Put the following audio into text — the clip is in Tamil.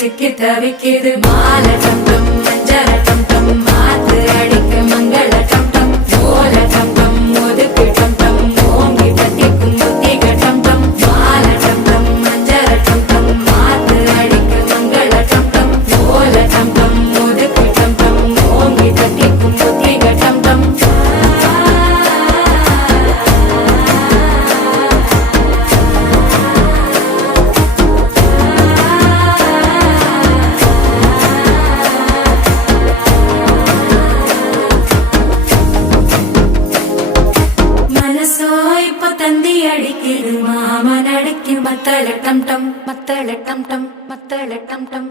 சிக்கி தவிக்கிது மால டம் டம் மஞ்சர டம் டம் மாத்து அடிக்க மங்கள டம் டம் ஓல டம் டம் ஒதுக்கு டம் டம் ஓங்கி தட்டிக்கும் புத்திக டம் டம் மால டம் டம் மஞ்சர டம் டம் மாத்து அடிக்க மங்கள டம் டம் ஓல டம் டம் ஒதுக்கு டம் டம் ஓங்கி தட்டிக்கும் புத்திக டம் டம் தந்தி அடிக்கிது மாமன் அடிக்கு மத்தள டம் டம் மத்தள டம் டம் மத்தள டம் டம்